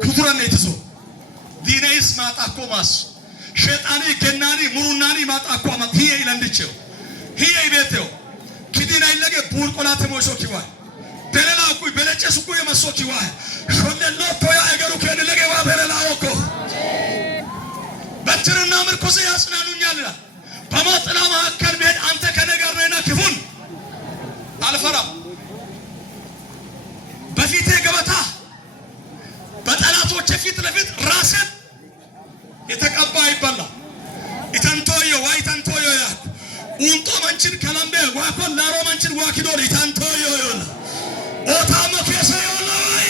ኩቱራን ነይተሶ ዲናይስ ማጣቆማስ ሸጣኒ ገናኒ ሙሩናኒ ማጣቆማት ሂየ ይለንድቸው ሂየ ይቤተው ኪዲና ይለገ ቡርቆላተ ሞሾኪዋ በለላኩ በለጨስኩ የመሶኪዋ ሾለሎ ቶያ አገሩ ከነ ለገዋ በለላውኮ በትርና ምርኩስ ያጽናኑኛል። በሞት ጥላ መካከል ብሄድ አንተ ከእኔ ጋር ነህና ክፉን አልፈራም። በፊቴ ገበታ በጠላቶቼ ፊት ለፊት ራስን የተቀባ ይበላ ኢታንቶዮ ዋይታንቶዮ ያ ኡንቶ መንችን ከላምበ ዋኮን ላሮ መንችን ዋኪዶል ኢታንቶዮ ይሆና ኦታሞ ከሰ ይሆናይ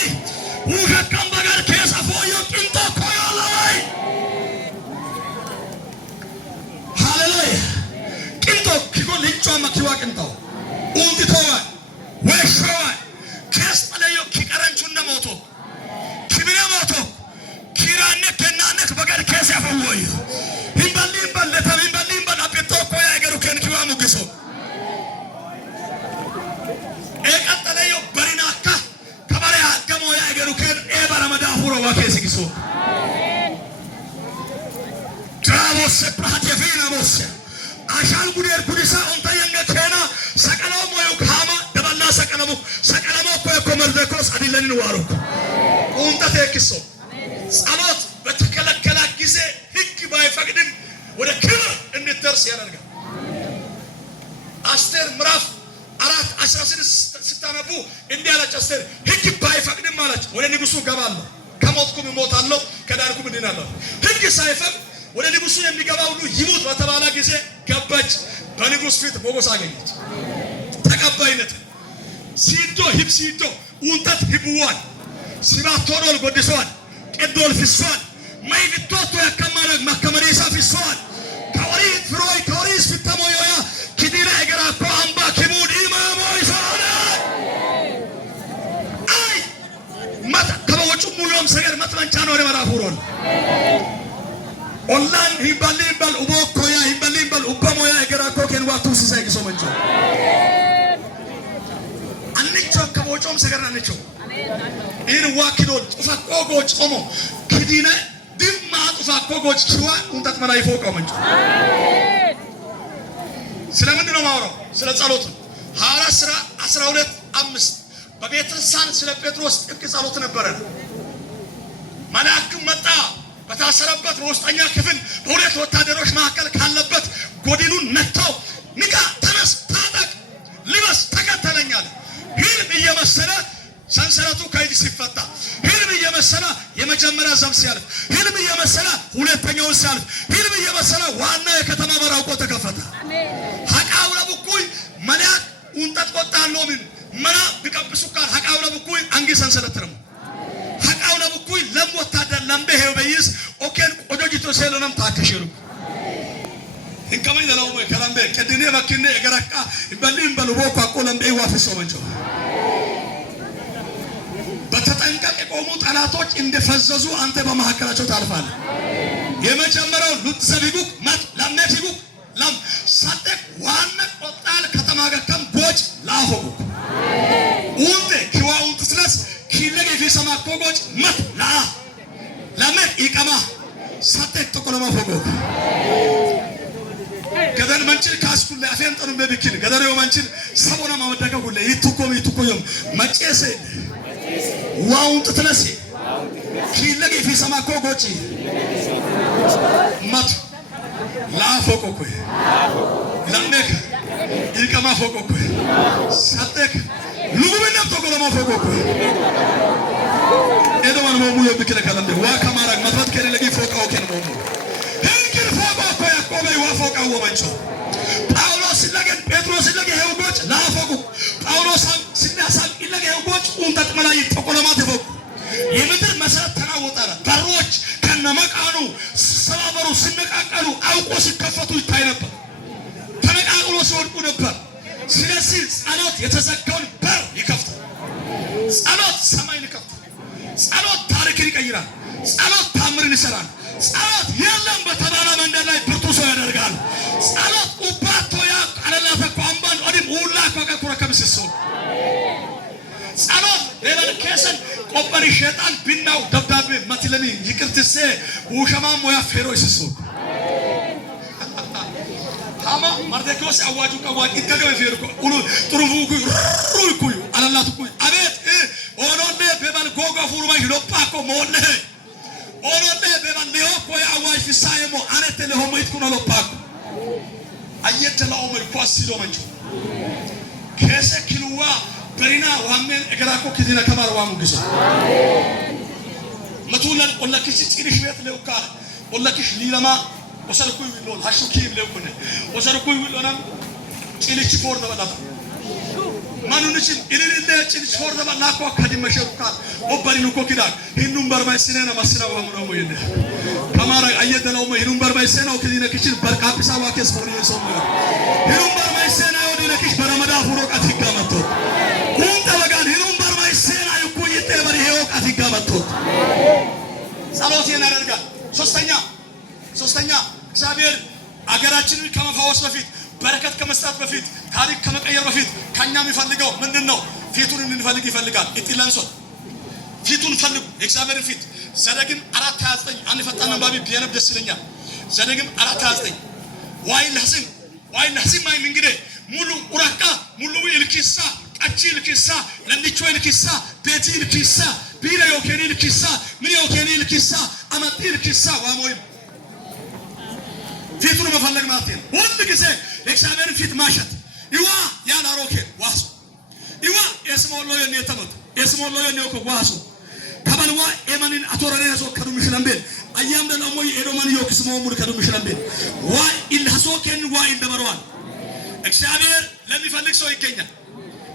ውከም በጋር ከሰ ፎዮ ቅንቶ ኮይላይ ሃሌሉያ ቅንቶ ኪጎል ልንጮ ማኪዋ ቅንቶ ኡንዲቶዋ ወሽዋ ከስጠለዮ ኪቀረንቹና ሞቶ ኪብረ ሞቶ ኪራነ ከናነ በጋር ከሰ ያፈወይ ይምባል ለታም አጥቶ ኮያ ያገሩ ከንኪዋ ሙግሶ ኤቀጠለዮ በሪናካ ከበሪያ ገሞ ያገሩ ከን ኤበረመዳ ሁሮ ዋከሲግሶ ትራቦስ ፕራት የፊና ሞስ አሻል ጉዴር ጉዲሳ ኦንታ የንገከና ሰቀላው ሞዩ ካማ ደባላ ሰቀላሞ ኮ መርደኮስ አዲለንን ዋሩክ ኡንታ ተክሶ ጸሎት በተከለከለ ጊዜ ህግ ባይፈቅድም ወደ ክብር እንድትደርስ ያደርጋል። አስቴር ምዕራፍ 4:16 ስታነቡ እንዲህ አለች አስቴር ህግ ባይፈቅድም ማለት ወደ ንጉሱ ገባለሁ፣ ከሞትኩም እሞታለሁ፣ ከዳንኩም እድናለሁ። ህግ ሳይፈቅድ ወደ ንጉሱ የሚገባ ሁሉ ይሙት በተባለ ጊዜ ገባች። በንጉስ ፊት ሞገስ አገኘች፣ ተቀባይነት ሲዶ ኡንተት ህብዋል ሲባቶዶል ጎድሷል ቅዶል ፍሷል ማይፍቶቶ ያከማረግ ማከመሪሳ ፍሷል ከወሪት ፍሮይ ከወሪስ ፍተሞዮያ ኪዲራ እገራኮ አምባ ኪሙድ ኢማሞ ይሳና አይ ማታ ከወጩ ሙሉም ሰገር መጥመንቻ ነው ወደ መራፉሮል ኦላን ሂባሊባል ኡቦኮያ ሂባሊባል ኡባሞያ እገራኮ ከንዋቱ ሲሳይሶ መንጆ አንቾ ከወጩም ሰገር አንቾ ኢን ዋኪዶል ጡፋ ቆጎ ጾሞ ኪዲና ድም ጩፋ ኮጎች ኪዋ እንታት መላይ ፎቀው መንጭ ስለምን ነው ማውራው? ስለ ጸሎት ነው። ሐዋርያት ሥራ 12:5 በቤተክርስቲያን ስለ ጴጥሮስ ጥብቅ ጸሎት ነበረ። መልአክም መጣ፣ በታሰረበት በውስጠኛ ክፍል በሁለት ወታደሮች መካከል ካለበት ጎድኑን ነክተው ንቃ፣ ተነስ፣ ታጠቅ፣ ልበስ፣ ተከተለኝ አለ። ህልም እየመሰለ ሰንሰለቱ ከእጅ ሲፈታ፣ ህልም እየመሰለ የመጀመሪያ ዘብ ሲያልፍ፣ ህልም እየመሰለ ሁለተኛው ሲያልፍ፣ ህልም እየመሰለ ዋና የከተማ በር አውቆ ተከፈተ። ሐቃው ለብኩይ መልአክ እንጠጥ ቆጣለው ምን መራ ቢቀብሱ ካል ሐቃው ለብኩይ አንጊ ሰንሰለት ነው። ሐቃው ለብኩይ ለም ወታደር ለምበ ሄበይስ ኦኬን ቆጆጂቶ ሰለንም ታከሽሩ እንከመይ ለላው ወይ ከላምበ ከድኔ ባኪኔ እገራቃ በሊም በልቦ ቋቆለም በይዋፍሶ መንጆ በተጠንቀቅ የቆሙ ጠላቶች እንደፈዘዙ አንተ በመሐከላቸው ታልፋለህ። የመጀመሪያው ሉት ዘቢጉክ ማት ለምነቲጉክ ለም ሳደቅ ዋና ቆጣል ከተማ ገከም ጎጭ ላሆጉ ኡንቴ ኪዋውንት ስለስ ኪለገ ፊሰማ ኮጎጭ ማት ላ ለምን ይቀማ ሳደቅ ተቆለማ ፎጎ ገደን መንችል ካስኩል አፈን ጠኑ በብክል ገደረው መንችል ሰቦና ማመደቀ ሁሉ ይትኮም መጨሰ ዋውንት ተነሲ ኪለገ ፊሰማ ኮጎጭ ማት ላፎቆኩ ለምነክ ይቀማ ፎቆኩ ሳደቅ ሉጉብና ተቆለማ ፎቆኩ ኤዶማን ሞሙ የብክለ ከለምደ ዋከማራ መጥራት ከለለጊ ፎቃው ከነሞሙ ህንክር ፎቆኩ ያቆበ ዋፎቃው ወመንቾ ጳውሎስ ለገን ጴጥሮስ ለገ ሄውጎጭ ላፎቁ ጳውሎስ ሲናሳል ለገ ሄውጎጭ ኡንተት መላይ ተቆለማ ተፎቁ የምድር መሰረት ተናወጣለ። በሮች ከነመቃኑ ሰባበሩ ሲነቃቀሉ አውቆ ሲከፈቱ ይታይ ነበር። ተነቃቅሎ ሲወድቁ ነበር። ስለዚህ ጸሎት የተዘጋውን በር ይከፍታል። ጸሎት ሰማይን ይከፍታል። ጸሎት ታሪክን ይቀይራል። ጸሎት ታምርን ይሰራል። ጸሎት የለም በተባለ መንገድ ላይ ብርቱ ሰው ያደርጋል። ጸሎት ኡባቶ ያ አለላተ ቋምባን ኦዲም ሁላ ከከኩረ ከምስሶ ጸሎት ለምን ከሰን ቆበሪ ሸጣን ቢናው ደብዳቤ ማትለሚ ይቅርትሴ ውሸማም ወያ ፌሮ ይስሱ ታማ ማርደኮስ አዋጁ ቀዋቂ ከገበ ፌርኮ ሁሉ ጥሩፉ ኩዩ አላላቱ ኩዩ አቤት ኦሎኔ በባል ጎጎ ፉሩማይ ሎፓኮ ሞለ ኦሎኔ በባል ሊዮኮ ያዋጅ ፍሳየሞ አነተ ለሆመይት ኩኖ ሎፓኮ አየተላው መልኳስ ሲሎ መንጆ ከሰ ኪሉዋ በሪና ዋመን እገራኮ ከዲና ከማር ዋሙ ግሶ መቱለን ወለክሽ ጽሪሽ ቤት ለውካ ወለክሽ ሊለማ ወሰርኩ ይሎል ሐሹኪም ለውኩነ ወሰርኩ ይሎናም ጽልች ፎር ደበላታ ማኑንችን ኢልልለ ጽልች ፎር ደበላኮ ከዲመሸሩካ ወበሪኑ ኮኪዳ ሂኑም በርማይ ሲነና ማስናው አሙሮ ወይነ ከማራ አየደለው ሂኑም በርማይ ሲናው ከዲና ክችን በርካፕሳ ዋከስ ፎር ይሶም ሂኑም በርማይ ሲና ወዲነ ክሽ በረመዳ ፉሮቃት ይጋመቶ ጸሎት ያደርጋል። ሶስተኛ እግዚአብሔር አገራችንን ከመፈወስ በፊት በረከት ከመስጠት በፊት ታሪክ ከመቀየር በፊት ከኛ የሚፈልገው ምንድነው? ፊቱን እንፈልግ ይፈልጋል። ኢጥላንሶ ፊቱን ፈልጉ፣ የእግዚአብሔርን ፊት። ዘዳግም 4:29 አንድ ፈጣን አንባቢ ቢያነብ ደስ ይለኛል። ዘዳግም 4:29 ዋይ ለህዝም ማይ እንግዲህ ሙሉ ኡራቃ ሙሉ ይልኪሳ ቀቺ ይልኪሳ ለንዲቾ ይልኪሳ ቤቲ ይልኪሳ ቢራ ዮኬኒ ይልኪሳ ምን ዮኬኒ ይልኪሳ አመጢ ይልኪሳ ዋሞይ ፊቱን መፈለግ ማለት ነው። ሁሉ ጊዜ የእግዚአብሔርን ፊት ማሸት ይዋ ያላሮኬ ዋሱ ይዋ የስሞሎ የኔተመት የስሞሎ የኔኮ ዋሱ ከበልዋ ኤማኒን አቶራኔ ያሶ ከዱ ምሽለምቤል አያም ደላሞ የኤዶማን ዮክስ ሞሙር ከዱ ምሽለምቤል ዋይ ኢልሐሶኬን ዋይ እንደበረዋል እግዚአብሔር ለሚፈልግ ሰው ይገኛል።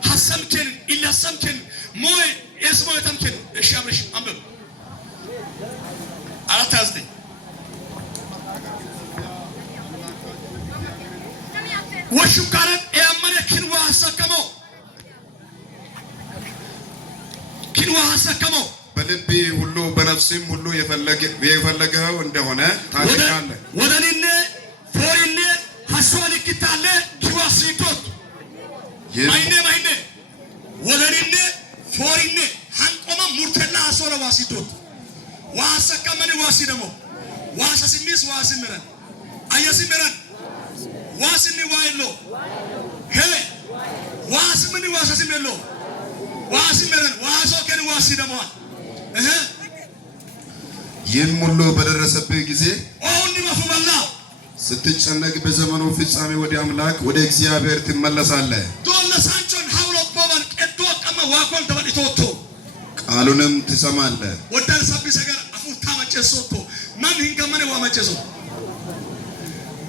ሐሰምከን ኢልሐሰምከን ሞይ የስሞ የተምከን እሻብርሽ አንበብ 4:29 ወሹካረን ያመነ ክንዋ ሐሰከመው በልቤ ሁሉ በነፍስም ሁሉ የፈለገው እንደሆነ ታውቃለህ። ወደኔ ፎሪኔ ሐሰዋን ይክታለ ኪዋሲቶት ማይኔ ወደኔ ፎሪኔ ሃንቆማ ሙርተላ ሐሰወራ ዋሲቶት ዋሰከመኒ ዋሲ ደሞ ዋሰሲሚስ ዋሲምረን አየሲምረን ዋስኒ ዋይሎ ሄ ዋስምኒ ዋሰሲሜሎ ዋሲምረን ዋሶ ከን ዋሲ ደሞን ይህን ሁሉ በደረሰብህ ጊዜ ኦኒ ማፉበላ ስትጨነቅ በዘመኑ ፍጻሜ ወደ አምላክ ወደ እግዚአብሔር ትመለሳለህ። ዶለሳንቾን ሐውሎ ቦባን ቀዶ ቀመ ዋኮን ተበዲቶቶ ቃሉንም ትሰማለህ። ወዳን ሰቢ ሰገር አፉታ መጨሶቶ ማን hingamane wa መጨሶ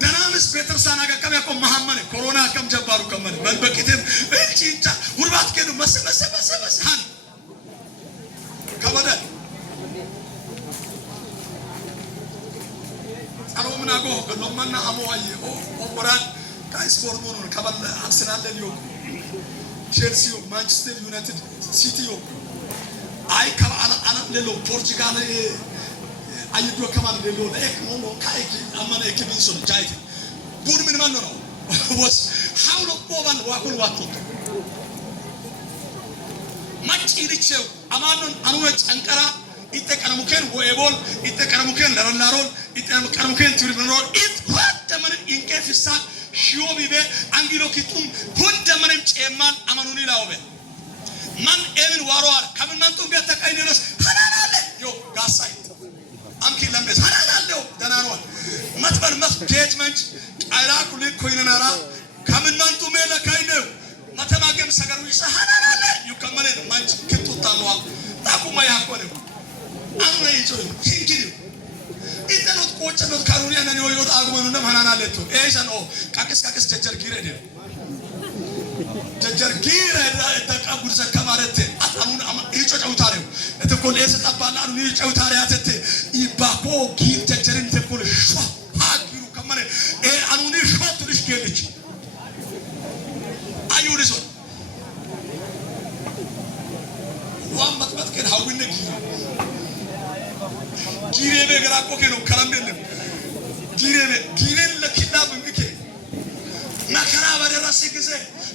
ደናምስ ቤተርሳና ጋር ያቆ መሐመድ ኮሮና ከም ጀባሩ ከመን በልበቂተም እንቺንታ ውርባት ከዱ መስመስመስመስሃን ከበደ አሮምናጎ ለማና አሞዋይ ኦፖራን ካይስፖርት ነው ከበለ አርሰናል ለሊዮ ቼልሲ ማንቸስተር ዩናይትድ ሲቲ አይ ከአላ አላ ለሎ ፖርቹጋል አይዶ ከማን ለሎ ለክ ኖ ካይክ አማና ኤክቢንሶን ጃይት ቡድ ምን ማን ነው ወስ ሐውሎ ቦባን ዋኩን ዋጥቶ ማጭሪቸው አማኑን አኑወጭ አንቀራ ይተቀረሙከን ወኤቦል ይተቀረሙከን ለረላሮል ይተቀረሙከን ትሪብኖል ኢት ወደመን ኢንኬፍሳ ሺዮቢቤ አንጊሎኪቱም ሁንደመንም ጨማን አማኑኒ ላውበ ማን ኤምን ዋሮአር ከምን ማንቱ ቢያተቀይነስ ሐናናለ ዮ ጋሳይ አምኪ ለምስ ሐናናለው ደናሮል መትበል መስጌጅመንት አይራኩ ለኮይነናራ ከምን ማንቱ ሜለ ካይነው መተማገም ሰገሩ ይሰሐናናለ ይከመነ ማንች ክትታሏ ታቁማ ያቆለው አንረይቶ ኪንኪሪ ኢተኖት ቆጨኖት ካሩሪያ ነን ወይወት አግመኑ ነም ሐናናለቶ ኤሰን ኦ ካከስ ጀጀር ጊረደ ጀጀር ጊረደ ተቀቡር ሰከማረተ አጣኑን ይጮጫውታሪው እተኮል ኤሰ ጠባና አኑ ይጮጫውታሪያተተ ይባኮ ጊር ጀጀርን ተኮል ሹ አጊሩ ከመነ አኑኒ ሾት ልሽ ገልች አዩሪሶ ዋም መጥመጥ ከን ሐዊነ ጊሬቤ ገራቆ ከነው ከረምደለም ጊሬን ለኪላ ብንከ መከራ በደረሰ ጊዜ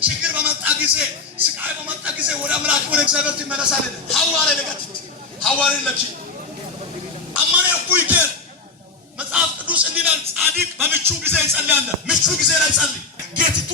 ችግር በመጣ ጊዜ ስቃይ በመጣ ጊዜ ወደ አምላክ ወደ እግዚአብሔር ትመለሳለህ። ሐዋርያ ለጋት ሐዋርያ ለኪ አማኔ ኩይከ መጽሐፍ ቅዱስ እንዲላል ጻድቅ በምቹ ጊዜ ይጸልያል። ምቹ ጊዜ ላይ ጸልይ ጌትቱ